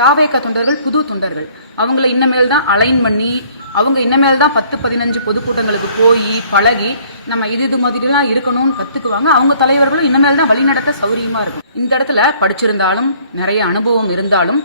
தாவேக தொண்டர்கள் புது தொண்டர்கள். அவங்கள இன்னமேல் தான் அலைன் பண்ணி அவங்க இன்னமேல் தான் பத்து பதினஞ்சு பொதுக்கூட்டங்களுக்கு போய் பழகி நம்ம இது இது மாதிரிலாம் இருக்கணும்னு கத்துக்குவாங்க. அவங்க தலைவர்களும் இன்னமேல் தான் வழிநடத்த சௌரியமா இருக்கும். இந்த இடத்துல படிச்சிருந்தாலும் நிறைய அனுபவம் இருந்தாலும்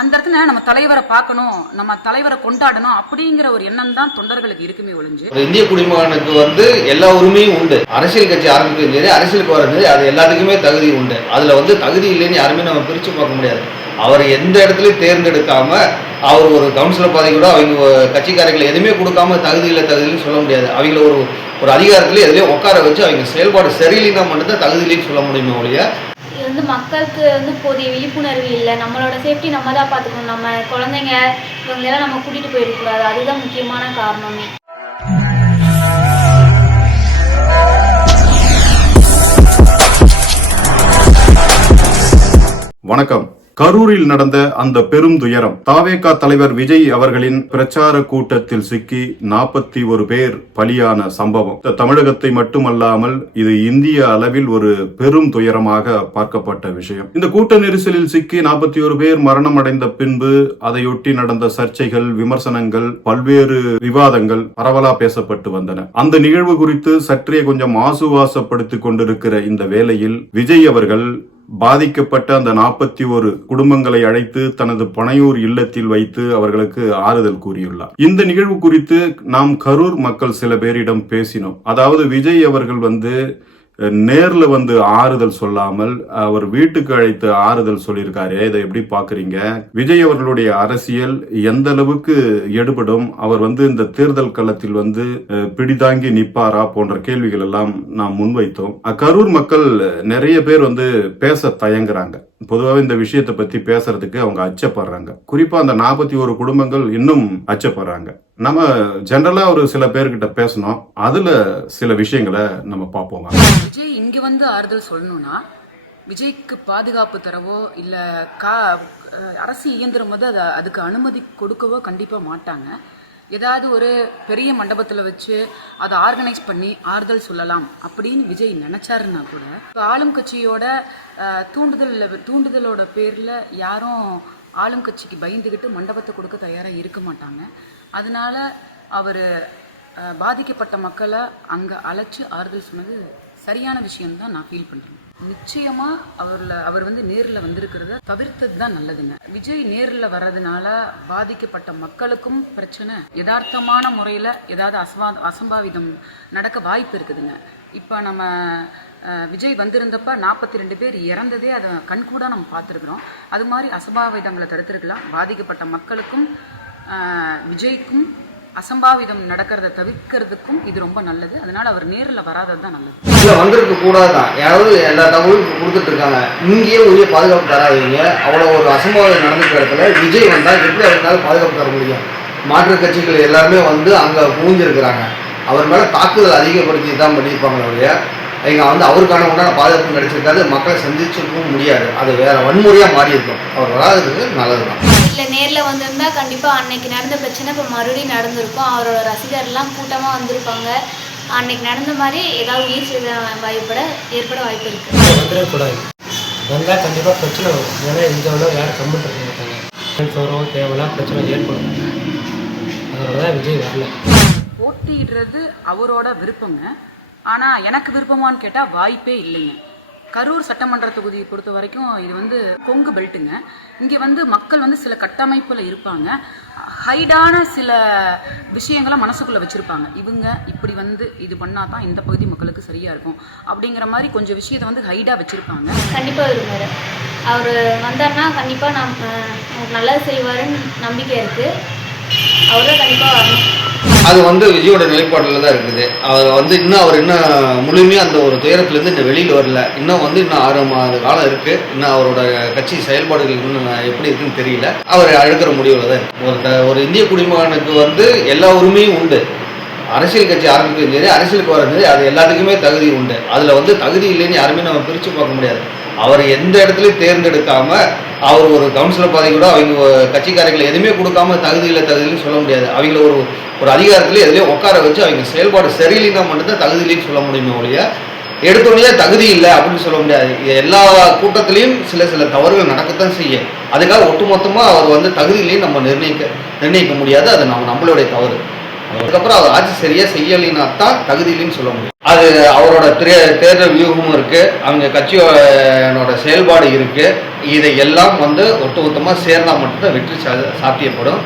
அந்த இடத்துல நம்ம தலைவரை பார்க்கணும் நம்ம தலைவரை கொண்டாடணும் அப்படிங்கிற ஒரு எண்ணம் தான் தொண்டர்களுக்கு இருக்குமே ஒழிஞ்சு. இந்திய குடிமகனுக்கு வந்து எல்லா உரிமையும் உண்டு. அரசியல் கட்சி ஆரம்பிக்கிறது அரசியலுக்கு வர்றது அது எல்லாத்துக்குமே தகுதி உண்டு. அதுல வந்து தகுதி இல்லைன்னு யாருமே நம்ம பிரிச்சு பார்க்க முடியாது. அவர் எந்த இடத்துலையும் தேர்ந்தெடுக்காம அவர் ஒரு கவுன்சிலர் பதவி கூட அவங்க கட்சிக்காரர்கள் எதுவுமே கொடுக்காம தகுதி இல்லை தகுதியில்லைன்னு சொல்ல முடியாது. அவங்கள ஒரு ஒரு அதிகாரத்துல எதுலேயும் உட்கார வச்சு அவங்க செயல்பாடு சரியில்லைன்னா மட்டும்தான் தகுதி இல்லைன்னு சொல்ல முடியுமே ஒழிய. இது வந்து மக்களுக்கு வந்து போதிய விழிப்புணர்வு இல்லை. நம்மளோட சேஃப்டி நம்ம தான் பார்த்துக்கணும். நம்ம குழந்தைங்க இவங்களெல்லாம் நம்ம கூட்டிகிட்டு போயிடக்கூடாது அதுதான் முக்கியமான காரணமே. வணக்கம். கரூரில் நடந்த அந்த பெரும் துயரம் தாவேகா தலைவர் விஜய் அவர்களின் பிரச்சார கூட்டத்தில் சிக்கி நாற்பத்தி ஒரு பேர் பலியான சம்பவம். தமிழகத்தை மட்டுமல்லாமல் இது இந்திய அளவில் ஒரு பெரும் துயரமாக பார்க்கப்பட்ட விஷயம். இந்த கூட்ட நெரிசலில் சிக்கி நாற்பத்தி ஒரு பேர் மரணம் அடைந்த பின்பு அதையொட்டி நடந்த சர்ச்சைகள் விமர்சனங்கள் பல்வேறு விவாதங்கள் பரவலா பேசப்பட்டு வந்தன. அந்த நிகழ்வு குறித்து சற்றே கொஞ்சம் ஆசுவாசப்படுத்திக் கொண்டிருக்கிற இந்த வேளையில் விஜய் அவர்கள் பாதிக்கப்பட்ட அந்த நாற்பத்தி ஒரு குடும்பங்களை அழைத்து தனது பனையூர் இல்லத்தில் வைத்து அவர்களுக்கு ஆறுதல் கூறியுள்ளார். இந்த நிகழ்வு குறித்து நாம் கரூர் மக்கள் சில பேரிடம் பேசினோம். அதாவது விஜய் அவர்கள் வந்து நேரில் வந்து ஆறுதல் சொல்லாமல் அவர் வீட்டுக்கு அழைத்து ஆறுதல் சொல்லியிருக்காரு. இதை எப்படி பார்க்குறீங்க? விஜய் அவர்களுடைய அரசியல் எந்த அளவுக்கு எடுபடும்? அவர் வந்து இந்த தேர்தல் களத்தில் வந்து பிடிதாங்கி நிப்பாரா போன்ற கேள்விகள் எல்லாம் நாம் முன்வைத்தோம். அக்கரூர் மக்கள் நிறைய பேர் வந்து பேச தயங்குறாங்க. பொதுவாக இந்த விஷயத்தை பத்தி பேசுறதுக்கு அவங்க அச்சப்படுறாங்க. குறிப்பா அந்த நாற்பத்தி ஒரு குடும்பங்கள் இன்னும் அச்சப்படுறாங்க. நம்ம ஜென்ரலாக ஒரு சில பேர்கிட்ட பேசணும். அதுல சில விஷயங்களை நம்ம பார்ப்போம் விஜய் இங்க வந்து ஆறுதல் சொல்லணும்னா விஜய்க்கு பாதுகாப்பு தரவோ இல்ல கா அரசு இயந்திரம் வந்து அதை அதுக்கு அனுமதி கொடுக்கவோ கண்டிப்பா மாட்டாங்க. ஏதாவது ஒரு பெரிய மண்டபத்தில் வச்சு அதை ஆர்கனைஸ் பண்ணி ஆறுதல் சொல்லலாம் அப்படின்னு விஜய் நினைச்சாருன்னா கூட இப்போ ஆளும் கட்சியோட தூண்டுதலில் தூண்டுதலோட பேரில் யாரும் ஆளும் கட்சிக்கு பயந்துக்கிட்டு மண்டபத்தை கொடுக்க தயாராக இருக்க மாட்டாங்க. அதனால அவர் பாதிக்கப்பட்ட மக்களை அங்கே அழைச்சி ஆறுதல் சொன்னது சரியான விஷயம் தான் நான் ஃபீல் பண்ணுறேன் நிச்சயமாக அவரில் அவர் வந்து நேரில் வந்திருக்கிறத தவிர்த்தது தான் நல்லதுங்க. விஜய் நேரில் வர்றதுனால பாதிக்கப்பட்ட மக்களுக்கும் பிரச்சனை யதார்த்தமான முறையில் ஏதாவது அசவா அசம்பாவிதம் நடக்க வாய்ப்பு இருக்குதுங்க. இப்போ நம்ம விஜய் வந்திருந்தப்ப நாற்பத்தி ரெண்டு பேர் இறந்ததே அதை கண்கூடாக நம்ம பார்த்துருக்குறோம். அது மாதிரி அசம்பாவிதங்களை தடுத்துருக்கலாம். பாதிக்கப்பட்ட மக்களுக்கும் விஜய்க்கும் அசம்பாவிதம் நடக்கிறத தவிர்க்கிறதுக்கும் இது ரொம்ப நல்லது. அதனால அவர் நேரில் வராதது தான் நல்லது. இல்ல வந்திருக்க கூடாதுதான். யாராவது எல்லா தகவலும் கொடுத்துட்டு இருக்காங்க. இங்கேயே உரிய பாதுகாப்பு தராதீங்க. அவ்வளோ ஒரு அசம்பாவிதம் நடந்துக்கிற இடத்துல விஜய் வந்தால் எப்படி அவருக்காக பாதுகாப்பு தர முடியும்? மாற்றுக் கட்சிகள் எல்லாருமே வந்து அங்கே குவிஞ்சிருக்கிறாங்க. அவர் மேலே தாக்குதல் அதிகப்படுத்தி தான் பண்ணியிருப்பாங்க அவருடைய இங்கே வந்து அவருக்கான உண்டான பாதுகாப்பு கிடைச்சிருக்காது. மக்களை சந்திச்சிருக்கவும் முடியாது. அது வேற வன்முறையாக மாறி இருக்கும் அவர் வராததுக்கு நல்லதுதான். இல்லை நேரில் வந்திருந்தா கண்டிப்பாக அன்னைக்கு நடந்த பிரச்சனை இப்போ மறுபடியும் நடந்திருக்கும். அவரோட ரசிகர்லாம் கூட்டமாக வந்திருப்பாங்க. அன்னைக்கு நடந்த மாதிரி ஏதாவது உயிர் சேத வாய்ப்பட ஏற்பட வாய்ப்பு இருக்குது வந்துடக்கூடாது. வந்தால் கண்டிப்பாக பிரச்சனை வரும். ஏன்னா இந்த உள்ள யாரும் கம்மிட்டு இருக்க மாட்டாங்க. ஃப்ரெண்ட்ஸ் வரும் தேவையில்லாம் பிரச்சனை ஏற்படும். அதனால தான் விஜய் வரல. போட்டியிடுறது அவரோட விருப்பங்க. ஆனா எனக்கு விருப்பமான்னு கேட்டா வாய்ப்பே இல்லைங்க. கரூர் சட்டமன்ற தொகுதியை பொறுத்த வரைக்கும் இது வந்து கொங்கு பெல்ட்டுங்க. இங்கே வந்து மக்கள் வந்து சில கட்டமைப்பில் இருப்பாங்க. ஹைடான சில விஷயங்களை மனசுக்குள்ளே வச்சுருப்பாங்க. இவங்க இப்படி வந்து இது பண்ணால் தான் இந்த பகுதி மக்களுக்கு சரியாக இருக்கும். அப்படிங்கிற மாதிரி கொஞ்சம் விஷயத்தை வந்து ஹைடாக வச்சுருப்பாங்க. கண்டிப்பாக இருப்பார் அவர் வந்தார்னா கண்டிப்பாக நம் நல்லது செய்வாருன்னு நம்பிக்கை இருக்குது அவரும் கண்டிப்பாக அது வந்து விஜயோட நிலைப்பாட்டில் தான் இருக்குது. அவர் வந்து இன்னும் அவர் இன்னும் முழுமையாக அந்த ஒரு துயரத்துலேருந்து இன்னும் வெளியில் வரல. இன்னும் வந்து இன்னும் ஆறு மாத காலம் இருக்குது இன்னும் அவரோட கட்சி செயல்பாடுகள் இன்னும் எப்படி இருக்குன்னு தெரியல. அவர் எடுக்கிற முடிவில் தான் ஒரு ஒரு இந்திய குடிமகனுக்கு வந்து எல்லா உரிமையும் உண்டு. அரசியல் கட்சி ஆரம்பிக்கிறது சரி அரசியலுக்கு வரது அது எல்லாத்துக்குமே தகுதி உண்டு. அதில் வந்து தகுதி இல்லைன்னு யாருமே நம்ம பிரித்து பார்க்க முடியாது. அவர் எந்த இடத்துலையும் தேர்ந்தெடுக்காமல் அவர் ஒரு கவுன்சிலர் பதவி கூட அவங்க கட்சிக்காரர்கள் எதுவுமே கொடுக்காம தகுதி இல்லை தகுதின்னு சொல்ல முடியாது. அவங்கள ஒரு ஒரு அதிகாரத்துல எதுலேயும் உட்கார வச்சு அவங்க செயல்பாடு சரியில்லைன்னா மட்டும்தான் தகுதியிலேன்னு சொல்ல முடியுமே ஒழிய எடுத்தோடனே தகுதி இல்லை அப்படின்னு சொல்ல முடியாது. எல்லா கூட்டத்திலையும் சில சில தவறுகள் நடக்கத்தான் செய்யும். அதுக்காக ஒட்டுமொத்தமாக அவர் வந்து தகுதியிலையும் நம்ம நிர்ணயிக்க நிர்ணயிக்க முடியாது. அது நம்ம நம்மளுடைய தவறு. அதுக்கப்புறம் அவர் ஆட்சி சரியாக செய்யலைன்னா தான் தகுதியிலையும் சொல்ல முடியும். அது அவரோட தே- தேர்தல் வியூகமும் இருக்குது அவங்க கட்சியோட செயல்பாடு இருக்குது இதை எல்லாம் வந்து ஒட்டுமொத்தமாக சேர்ந்தால் மட்டும்தான் வெற்றி சா- சாத்தியப்படும்.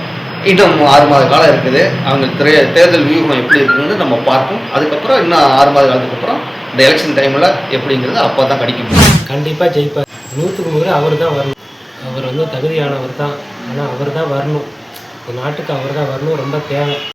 இன்னும் ஆறு மாத காலம் இருக்குது. அவங்க திரை- தேர்தல் வியூகம் எப்படி இருக்குன்னு நம்ம பார்ப்போம். அதுக்கப்புறம் இன்னும் ஆறு மாத காலத்துக்கு அப்புறம் இந்த எலெக்ஷன் டைமில் எப்படிங்கிறது அப்போ தான் கிடைக்கும் கண்டிப்பாக ஜெயிப்பார். நூற்றுக்கு நூறு அவர் தான் வரணும். அவர் வந்து தகுதியானவர் தான். ஆனால் அவர் தான் வரணும். இந்த நாட்டுக்கு அவர் தான் வரணும். ரொம்ப தேவை.